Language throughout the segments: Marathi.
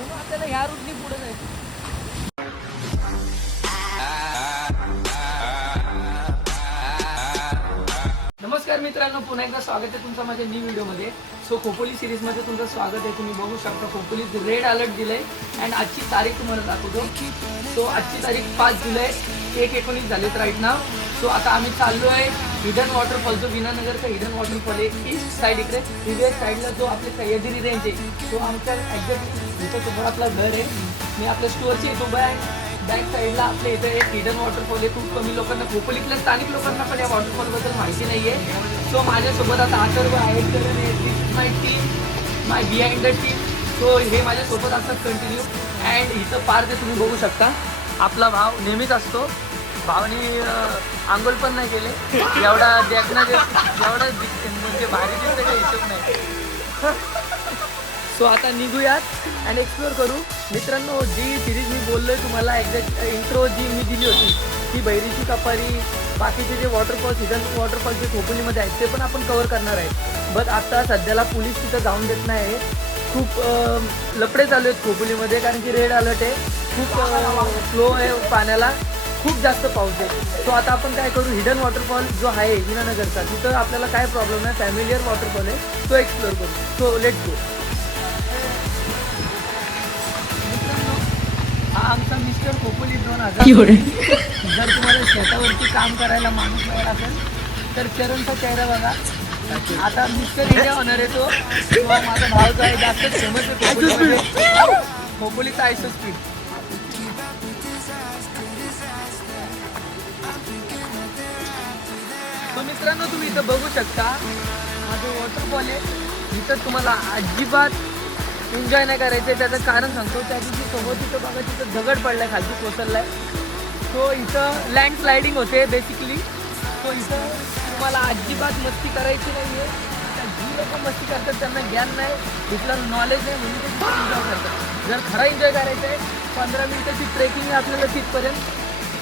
म्हणून आपल्याला ह्या रूटनी पुढे जायचं. नमस्कार मित्रांनो, पुन्हा एकदा स्वागत आहे तुमचं माझ्या न्यू व्हिडिओमध्ये. सो खोपोली सिरीजमध्ये तुमचं स्वागत आहे. तुम्ही बघू शकता खोपोलीत रेड अलर्ट दिलं आहे अँड आजची तारीख तुम्हाला दाखवतो. सो आजची तारीख 5 जुलै 1:19 झालेत राईट नाव. सो आता आम्ही चाललो आहे हिडन वॉटरफॉल, जो विनानगरचा हिडन वॉटरफॉल आहे ईस्ट साईड. इकडे वेस्ट साईडला जो आपले सह्याद्री रेंज आहे तो आमच्या एक्झॅक्ट इथं समोर आपलं घर आहे. मी आपल्या स्टोअरची इथं उभा आहे. बॅक साईडला आपल्या इथं एक हिडन वॉटरफॉल आहे. खूप कमी लोकांना, खोपोलीतल्या स्थानिक लोकांना पण या वॉटरफॉलबद्दल माहिती नाही आहे. सो माझ्यासोबत आता अथर्व आहे, करण आहे, this my team, my behind the team. So हे माझ्यासोबत असतात कंटिन्यू. अँड इथं पार ते तुम्ही बघू शकता आपला भाव नेहमीच असतो. भावनी आंघोळ पण नाही केले, एवढा देखना एवढा म्हणजे भारी दिसते काही हिशोब नाही. सो आता निघूयात अँड एक्सप्लोअर करू. मित्रांनो, जी सिरीज मी बोललो आहे तुम्हाला, एक्झॅक्ट इंट्रो जी मी दिली होती ती बैरीची कपारी, बाकीचे जे वॉटरफॉल्स, हिडन वॉटरफॉल जे खोपोलीमध्ये आहेत ते पण आपण कवर करणार आहे. बट आता सध्याला पोलीस तिथं जाऊन देत नाही. खूप लफडे चालू आहेत खोपोलीमध्ये, कारण की रेड अलर्ट आहे, खूप फ्लो आहे पाण्याला, खूप जास्त पाऊस आहे. सो आता आपण काय करू, हिडन वॉटरफॉल जो आहे विनानगरचा, तिथं आपल्याला काय प्रॉब्लेम आहे, फॅमिलियर वॉटरफॉल आहे, तो एक्सप्लोअर करू. So let's go. हा आमचा मिस्टर खोपोली 2000. जर तुम्हाला शेतावरती काम करायला माणूस मिळाला असेल तर चरणचा चेहरा बघा. आता मिस्टर इंडिया होणार आहे तो, किंवा माझा भाव जो आहे जास्त फेमस आहे खोपोलीमध्ये, खोपोलीचा आयसो स्पीड. तर मित्रांनो, तुम्ही इथं बघू शकता माझं वॉटरफॉल आहे. इथं तुम्हाला अजिबात एन्जॉय नाही करायचं आहे. त्याचं कारण सांगतो. त्या दिवशी समोर तिथं बघा, तिथं दगड पडला आहे, खालती कोसळला आहे. सो इथं लँड स्लायडिंग होते बेसिकली. सो इथं तुम्हाला अजिबात मस्ती करायची नाही आहे. जी लोक मस्ती करतात त्यांना ज्ञान नाही, इथलं नॉलेज नाही, म्हणून ते एन्जॉय करतात. जर खरा एन्जॉय करायचं आहे, 15 मिनिटाची ट्रेकिंग आहे आपल्याला तिथपर्यंत.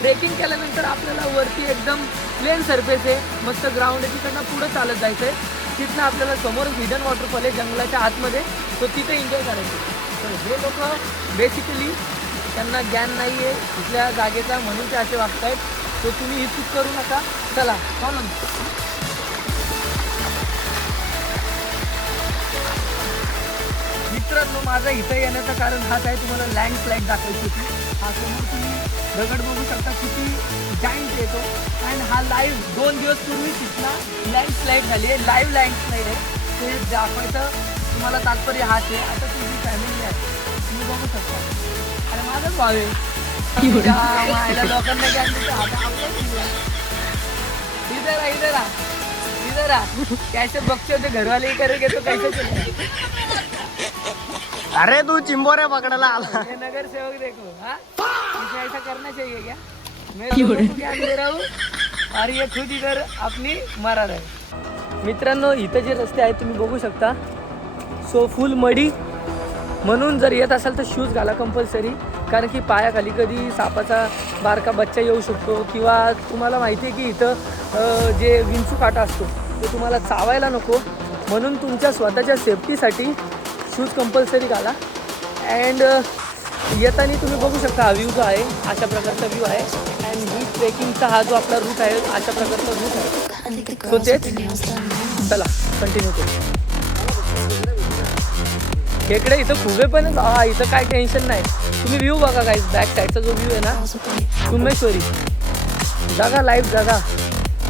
ट्रेकिंग केल्यानंतर आपल्याला वरती एकदम प्लेन सरफेस आहे, मस्त ग्राउंड आहे, तिकडनं पुढं चालत जायचं आहे. तिथनं आपल्याला समोर हिडन वॉटरफॉल आहे जंगलाच्या आतमध्ये, तो तिथे एन्जॉय करायचं. तर हे लोक बेसिकली त्यांना ज्ञान नाही आहे इथल्या जागेचा, म्हणून ते असे वागत आहेत. तो तुम्ही ही चूक करू नका. चला फॉलो. मित्रांनो, माझा इथं येण्याचं कारण हाच आहे, तुम्हाला लँड स्लाईड दाखवायची होती. हा समोर तुम्ही दगड बघू शकता, किती जाईंट येतो. अँड हा लाईव्ह 2 दिवस पूर्वी तिथला लँड स्लाईड झाली आहे, लाईव्ह लँड स्लाईड आहे. ते दाखवायचं तुम्हाला तात्पर्य हाच आहे. आता तुझी फॅमिली आहे, तुम्ही बघू शकता. आणि माझाच भाव आहे, लोकांना ज्ञान देतो. आता आपलं इधर आ कैसे बच्चे होते घरवाले ही करेंगे तो कैसे चलेगा. अरे तू चिंबोरे पकडायला आला. ये नगर सेवक देखो, हाँ इसे ऐसा करना चाहिए क्या. मैं लोगों को ज्ञान दे रहा हूँ और ये खुद इधर अपनी मारा रहे. मित्रांनो, इथं जे रस्ते आहेत तुम्ही बघू शकता. सो फुल मडी, म्हणून जर येत असाल तर शूज घाला कंपल्सरी, कारण की पायाखाली कधी सापाचा बारका बच्चा येऊ शकतो, किंवा तुम्हाला माहिती आहे की इथं जे विंचू काटा असतो तो तुम्हाला चावायला नको, म्हणून तुमच्या स्वतःच्या सेफ्टीसाठी शूज कंपल्सरी घाला. अँड येताना तुम्ही बघू शकता हा व्ह्यू जो आहे, अशा प्रकारचा व्ह्यू आहे. अँड ही ट्रेकिंगचा हा जो आपला रूट आहे, अशा प्रकारचा रूट आहे. सो तेच, चला कंटिन्यू करू. इकडे इथं खुबे पण हा, इथं काय टेन्शन नाही. तुम्ही व्ह्यू बघा काय, बॅक साईडचा जो व्ह्यू आहे ना, कुंभेश्वरी जगा, लाईफ जगा.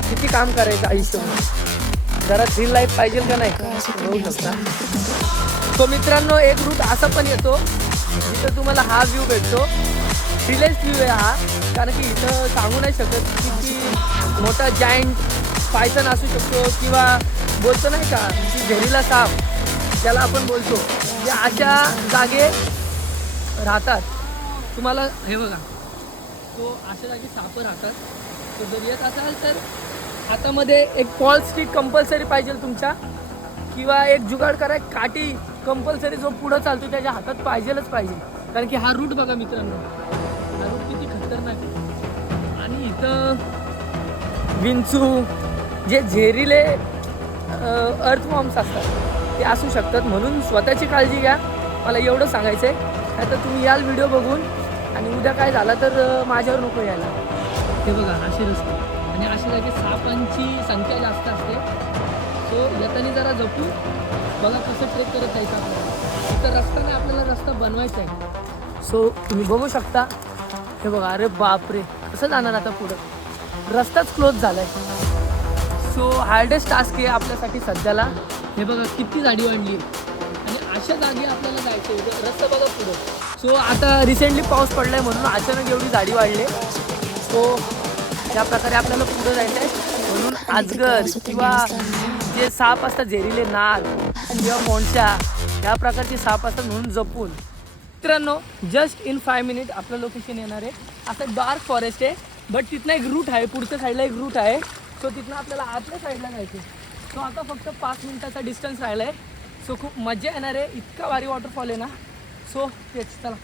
किती काम करायचं आयुष्यामध्ये, जरा थ्रिल लाईफ पाहिजे का नाही, बघू शकता. सो मित्रांनो, एक रूट असा पण येतो जिथं तुम्हाला हा व्ह्यू भेटतो. रिलेस व्ह्यू आहे हा, कारण की इथं सांगू नाही शकत किती मोठा जायंट पायथन असू शकतो, किंवा बोलतो नाही का की झेरीला साप ज्याला आपण बोलतो, जे अशा जागे राहतात. तुम्हाला हे बघा, तो अशा जागी साप राहतात. तो जर येत असाल तर हातामध्ये एक पॉल स्टिक कंपल्सरी पाहिजे तुमच्या, किंवा एक जुगाड करा, एक काठी कंपल्सरी जो पुढं चालतो त्याच्या हातात पाहिजेलच पाहिजे. कारण की हा रूट बघा मित्रांनो, हा रूट किती खतरनाक आहे. आणि इथं विंचू, जे झेरीले अर्थवॉर्म्स असतात ते असू शकतात, म्हणून स्वतःची काळजी घ्या. मला एवढं सांगायचं आहे. नाही तर तुम्ही याल व्हिडिओ बघून आणि उद्या काय झालं तर माझ्यावर नको यायला. हे बघा असे रस्ते आणि अशा जागी सापांची संख्या जास्त असते. सो येताना जरा जपू. बघा कसं ट्रेक करत जायचं आपल्याला. इथं रस्ता नाही, आपल्याला रस्ता बनवायचा आहे. सो तुम्ही बघू शकता. हे बघा, अरे बापरे, कसं जाणार आता पुढं, रस्ताच क्लोज झाला आहे. सो हार्डेस्ट टास्क आहे आपल्यासाठी सध्याला. हे बघा किती गाडी वाढली आहे आणि अशा जागी आपल्याला जायचं आहे. रस्ता बघा पुढं. सो आता रिसेंटली पाऊस पडला आहे म्हणून अचानक एवढी गाडी वाढली. सो त्या प्रकारे आपल्याला पुढं जायचं आहे. म्हणून आजगर किंवा जे साप असतात, झेरीले नाग किंवा मोंडशा, या प्रकारचे साप असतात, म्हणून जपून. मित्रांनो, जस्ट इन 5 मिनिट आपलं लोकेशन येणार आहे. असं डार्क फॉरेस्ट आहे, बट तिथनं एक रूट आहे, पुढच्या साईडला एक रूट आहे. सो तिथनं आपल्याला आतल्या साईडला जायचं. सो आता फक्त 5 मिनिटाचा डिस्टन्स राहिला आहे. सो खूप मजा येणार आहे. इतका भारी वॉटरफॉल आहे ना. सो तेच, चला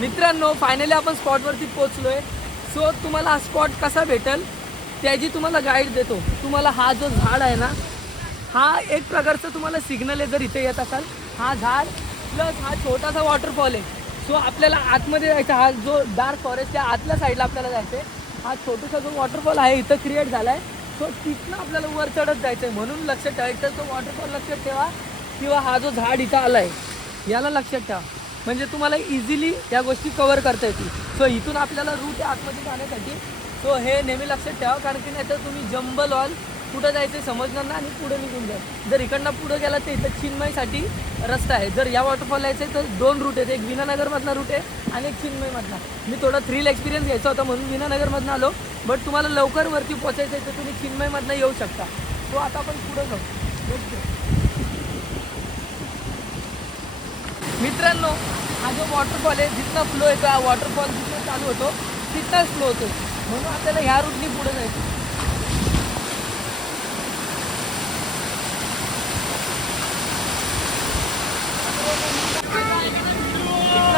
मित्रांनो, फायनली आपण स्पॉटवरती पोचलो आहे. सो तुम्हाला हा स्पॉट कसा भेटेल त्याची तुम्हाला गाईड देतो. तुम्हाला हा जो झाड आहे ना, हा एक प्रकारचं तुम्हाला सिग्नल आहे. जर इथे येत असाल, हा झाड प्लस हा छोटासा वॉटरफॉल आहे. सो आपल्याला आतमध्ये जायचं. हा जो डार्क फॉरेस्टच्या आतल्या साईडला आपल्याला जायचं आहे. हा छोटासा जो वॉटरफॉल आहे इथं क्रिएट झाला आहे. सो तिथनं आपल्याला वर चढत जायचं आहे. म्हणून लक्षात ठेवायचं, तो वॉटरफॉल लक्षात ठेवा किंवा हा जो झाड इथं आला आहे याला लक्षात ठेवा. म्हणजे तुम्हाला इझिली या गोष्टी कवर करता येतील. सो इथून आपल्याला रूट आहे आतमध्ये जाण्यासाठी. सो हे नेहमी लक्षात ठेवा, कारण की नाही तर तुम्ही जंबल ऑल कुठं जायचं समजणार ना आणि पुढे निघून जा. जर इकडनं पुढं गेला तर इथं चिन्मयसाठी रस्ता आहे. जर या वॉटरफॉल यायचं आहे तर 2 रूट आहेत. एक विनानगरमधला रूट आहे आणि एक चिन्मयमधला. मी थोडा थ्रिल एक्सपिरियन्स घ्यायचा होता म्हणून विनानगरमधनं आलो. बट तुम्हाला लवकर वरती पोचायचं आहे तर तुम्ही चिन्मयमधनं येऊ शकता. तो आता आपण पुढं जाऊ. मित्रांनो, हा जो वॉटरफॉल आहे जिथनं फ्लो येतो, हा वॉटरफॉल जिथनं चालू होतो तिथनंच फ्लो होतो. म्हणून आपल्याला ह्या रूटनी पुढे जायचं.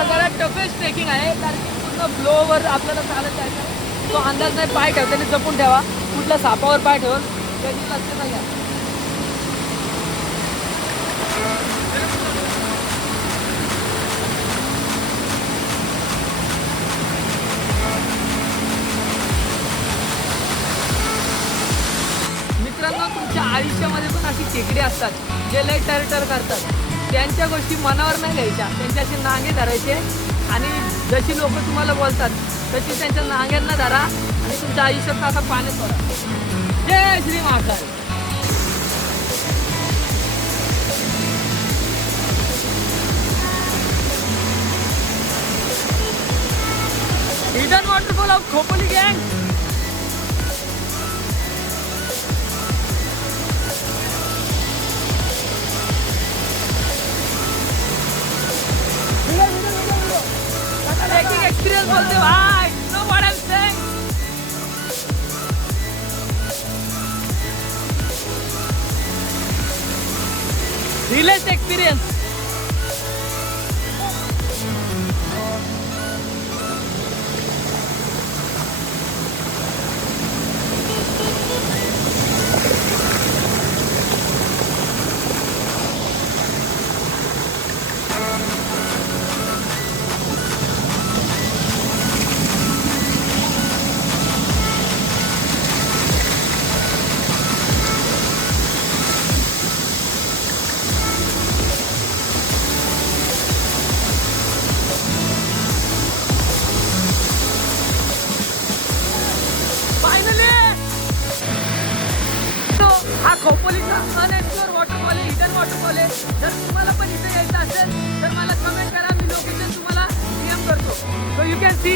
जरा टफेस्ट ट्रेकिंग आहे, कारण की पूर्ण फ्लोवर आपल्याला चालत जायचं आहे. तो अंदाज नाही, पाय ठेवताना जपून ठेवा. कुठल्या सापावर पाय ठेवून त्याची लक्ष नाही घ्या. मित्रांनो, तुमच्या आयुष्यामध्ये पण अशी खेकडे असतात जे लय टर करतात. त्यांच्या गोष्टी मनावर नाही घ्यायच्या, त्यांच्याशी नांगे धरायचे आणि जशी लोक तुम्हाला बोलतात तशी त्यांच्या नांग्यांना धरा आणि तुमच्या आयुष्यात असा पाणी सोडा. जय Shri Mahakal. Hidden waterfall of Khopoli गँग. ट्रेकिंग एक्सपीरियंस बोलते भाई. No what I am saying. Relax experience. हा खोपोलीचा अनएक्सप्लोर वॉटरफॉल आहे, हिडन वॉटरफॉल आहे. जर तुम्हाला पण इथे यायचं असेल तर मला कमेंट करा, मी लोकेशन तुम्हाला DM करतो. So you can see.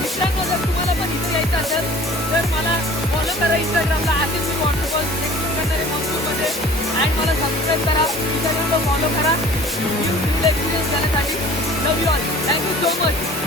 मित्रांनो, जर तुम्हाला पण इथे यायचं असेल तर मला फॉलो करा इंस्टाग्रामला. आधीच मी वॉटरफॉल करणारे मंगळूरमध्ये. आणि मला सबस्क्राईब करा, इंस्टाग्रामला फॉलो करा. एक्सपिरियन्स जाण्यासाठी. Love you all. Thank you so much.